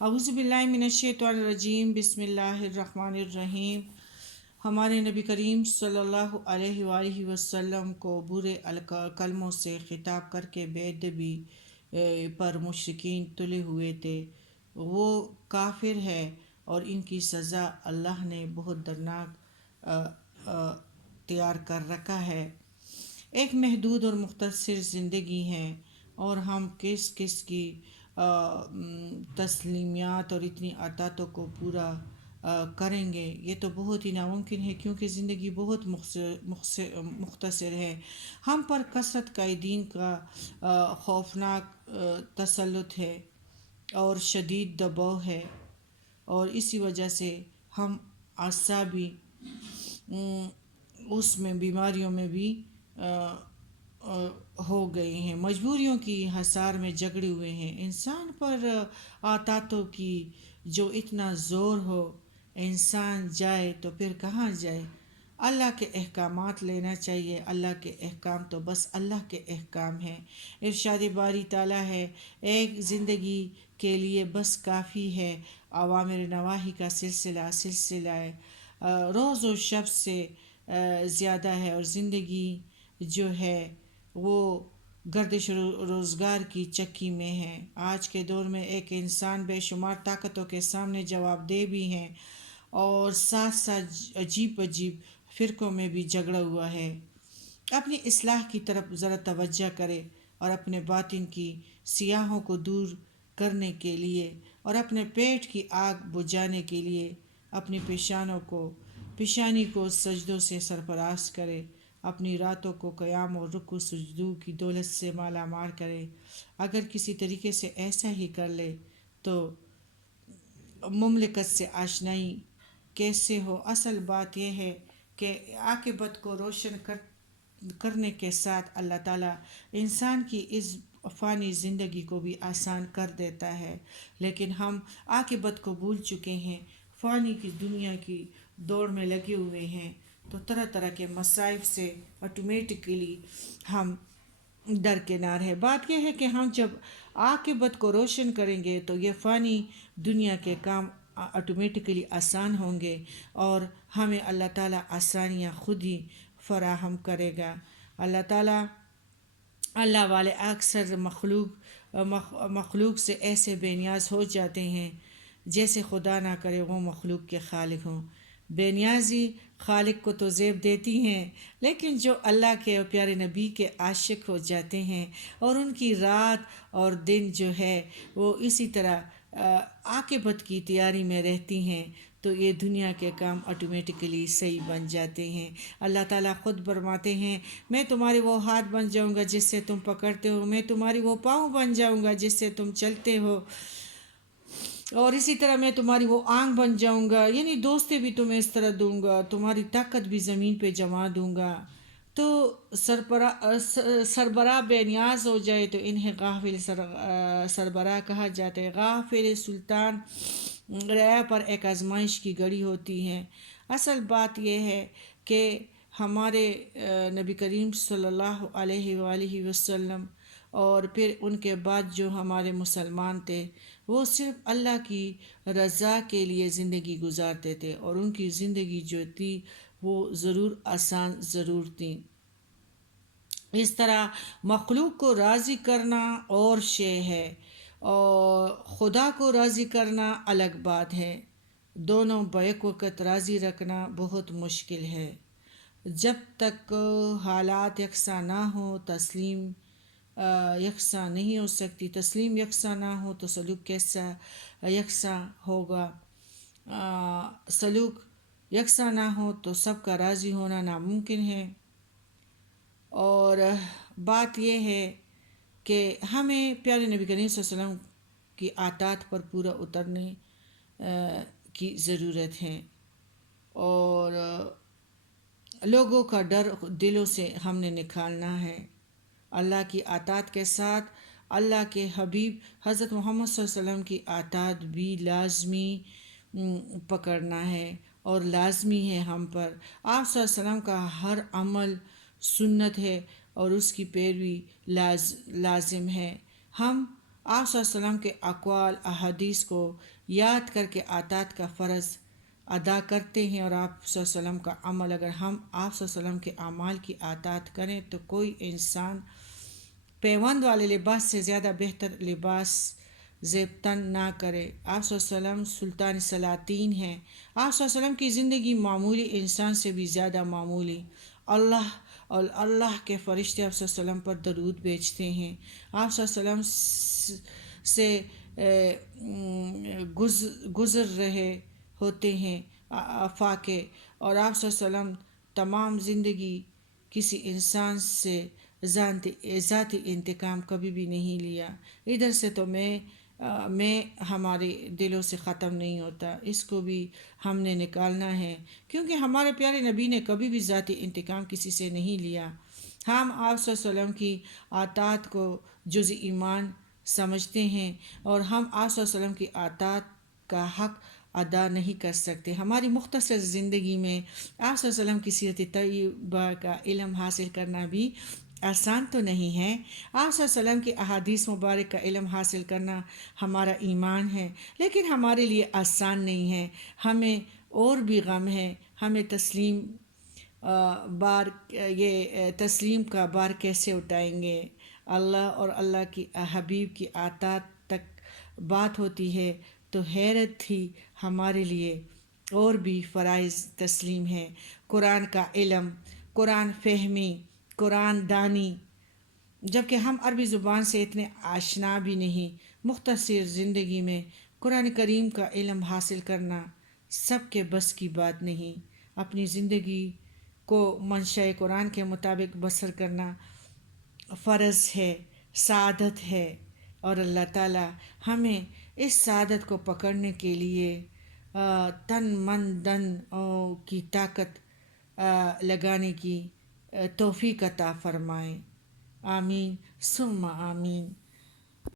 اعوذ باللہ من الشیطان الرجیم، بسم اللہ الرحمن الرحیم۔ ہمارے نبی کریم صلی اللہ علیہ وآلہ وسلم کو برے کلموں سے خطاب کر کے بے ادبی پر مشرکین تلے ہوئے تھے۔ وہ کافر ہے اور ان کی سزا اللہ نے بہت دردناک تیار کر رکھا ہے۔ ایک محدود اور مختصر زندگی ہے اور ہم کس کس کی تسلیمیات اور اتنی عطاعتوں کو پورا کریں گے؟ یہ تو بہت ہی ناممکن ہے، کیونکہ زندگی بہت مختصر ہے۔ ہم پر کثرت قائدین کا خوفناک تسلط ہے اور شدید دباؤ ہے، اور اسی وجہ سے ہم اعصابی اس میں بیماریوں میں بھی ہو گئے ہیں، مجبوریوں کی حصار میں جکڑے ہوئے ہیں۔ انسان پر عطاعتوں کی جو اتنا زور ہو، انسان جائے تو پھر کہاں جائے؟ اللہ کے احکامات لینا چاہیے۔ اللہ کے احکام تو بس اللہ کے احکام ہیں۔ ارشاد باری تعالیٰ ہے، ایک زندگی کے لیے بس کافی ہے اوامر نواہی کا سلسلہ ہے، روز و شب سے زیادہ ہے، اور زندگی جو ہے وہ گردش روزگار کی چکی میں ہے۔ آج کے دور میں ایک انسان بے شمار طاقتوں کے سامنے جواب دہ بھی ہے، اور ساتھ ساتھ عجیب فرقوں میں بھی جھگڑا ہوا ہے۔ اپنی اصلاح کی طرف ذرا توجہ کرے اور اپنے باطن کی سیاہوں کو دور کرنے کے لیے اور اپنے پیٹ کی آگ بجھانے کے لیے اپنی پیشانی کو سجدوں سے سرفراز کرے، اپنی راتوں کو قیام اور رکوع سجدوں کی دولت سے مالا مال کرے۔ اگر کسی طریقے سے ایسا ہی کر لے تو مملکت سے آشنائی کیسے ہو؟ اصل بات یہ ہے کہ عاقبت کو روشن کرنے کے ساتھ اللہ تعالیٰ انسان کی اس فانی زندگی کو بھی آسان کر دیتا ہے، لیکن ہم عاقبت کو بھول چکے ہیں، فانی کی دنیا کی دوڑ میں لگے ہوئے ہیں، تو طرح طرح کے مصائب سے آٹومیٹکلی ہم درکنار ہے۔ بات یہ ہے کہ ہم جب عاقبت کو روشن کریں گے تو یہ فانی دنیا کے کام آٹومیٹکلی آسان ہوں گے، اور ہمیں اللہ تعالیٰ آسانیاں خود ہی فراہم کرے گا۔ اللہ والے اکثر مخلوق سے ایسے بے نیاز ہو جاتے ہیں جیسے خدا نہ کرے وہ مخلوق کے خالق ہوں۔ بے نیازی خالق کو تو زیب دیتی ہیں، لیکن جو اللہ کے اور پیارے نبی کے عاشق ہو جاتے ہیں اور ان کی رات اور دن جو ہے وہ اسی طرح عاقبت کی تیاری میں رہتی ہیں، تو یہ دنیا کے کام آٹومیٹکلی صحیح بن جاتے ہیں۔ اللہ تعالیٰ خود فرماتے ہیں، میں تمہاری وہ ہاتھ بن جاؤں گا جس سے تم پکڑتے ہو، میں تمہاری وہ پاؤں بن جاؤں گا جس سے تم چلتے ہو، اور اسی طرح میں تمہاری وہ آنکھ بن جاؤں گا، یعنی دوستی بھی تمہیں اس طرح دوں گا، تمہاری طاقت بھی زمین پہ جما دوں گا۔ تو سربراہ بے نیاز ہو جائے تو انہیں غافل سربراہ کہا جاتا ہے۔ غافل سلطان رعایا پر ایک آزمائش کی گھڑی ہوتی ہے۔ اصل بات یہ ہے کہ ہمارے نبی کریم صلی اللہ علیہ وآلہ وسلم اور پھر ان کے بعد جو ہمارے مسلمان تھے، وہ صرف اللہ کی رضا کے لیے زندگی گزارتے تھے، اور ان کی زندگی جو تھی وہ ضرور آسان ضرور تھی۔ اس طرح مخلوق کو راضی کرنا اور شے ہے، اور خدا کو راضی کرنا الگ بات ہے۔ دونوں بیک وقت راضی رکھنا بہت مشکل ہے۔ جب تک حالات یکساں نہ ہوں تسلیم یکساں نہیں ہو سکتی، تسلیم یکساں نہ ہو تو سلوک کیسا یکساں ہوگا؟ سلوک یکساں نہ ہو تو سب کا راضی ہونا ناممکن ہے۔ اور بات یہ ہے کہ ہمیں پیارے نبی کریم صلی اللہ علیہ وسلم کی اطاعت پر پورا اترنے کی ضرورت ہے، اور لوگوں کا ڈر دلوں سے ہم نے نکالنا ہے۔ اللہ کی اطاعت کے ساتھ اللہ کے حبیب حضرت محمد صلی اللہ علیہ وسلم کی اطاعت بھی لازمی پکڑنا ہے، اور لازمی ہے ہم پر۔ آپ صلی اللہ علیہ وسلم کا ہر عمل سنت ہے اور اس کی پیروی لازم ہے۔ ہم آپ صلی اللہ علیہ وسلم کے اقوال احادیث کو یاد کر کے اطاعت کا فرض ادا کرتے ہیں، اور آپ صلی اللہ علیہ وسلم کا عمل، اگر ہم آپ صلی اللہ علیہ وسلم کے اعمال کی اطاعت کریں تو کوئی انسان پیوند والے لباس سے زیادہ بہتر لباس زیب تن نہ کرے۔ آپ صلی اللہ علیہ وسلم سلطان سلاطین ہیں۔ آپ صلی اللہ علیہ وسلم کی زندگی معمولی انسان سے بھی زیادہ معمولی۔ اللہ اور اللہ کے فرشتے آپ صلی اللہ علیہ وسلم پر درود بھیجتے ہیں۔ آپ صلی اللہ علیہ وسلم سے گزر رہے ہوتے ہیں فاقے، اور آپ صلی اللہ علیہ وسلم تمام زندگی کسی انسان سے ذاتی انتقام کبھی بھی نہیں لیا۔ ادھر سے تو میں ہمارے دلوں سے ختم نہیں ہوتا، اس کو بھی ہم نے نکالنا ہے، کیونکہ ہمارے پیارے نبی نے کبھی بھی ذاتی انتقام کسی سے نہیں لیا۔ ہم آپ صلی اللہ علیہ وسلم کی اطاعت کو جز ایمان سمجھتے ہیں، اور ہم آپ صلی اللہ علیہ وسلم کی اطاعت کا حق ادا نہیں کر سکتے۔ ہماری مختصر زندگی میں آپ صلی اللہ علیہ وسلم کی سیرت طیبہ کا علم حاصل کرنا بھی آسان تو نہیں ہے۔ آپ صلی اللہ علیہ وسلم کی احادیث مبارک کا علم حاصل کرنا ہمارا ایمان ہے، لیکن ہمارے لیے آسان نہیں ہے۔ ہمیں اور بھی غم ہے، ہمیں تسلیم کا بار کیسے اٹھائیں گے؟ اللہ اور اللہ کی حبیب کی اطاعت تک بات ہوتی ہے تو حیرت ہی ہمارے لیے اور بھی فرائض تسلیم ہے۔ قرآن کا علم، قرآن فہمی، قرآن دانی، جبکہ ہم عربی زبان سے اتنے آشنا بھی نہیں۔ مختصر زندگی میں قرآن کریم کا علم حاصل کرنا سب کے بس کی بات نہیں۔ اپنی زندگی کو منشاء قرآن کے مطابق بسر کرنا فرض ہے، سعادت ہے، اور اللہ تعالی ہمیں اس سعادت کو پکڑنے کے لیے تن من دن کی طاقت لگانے کی توفیق عطا فرمائیں۔ آمین ثم آمین۔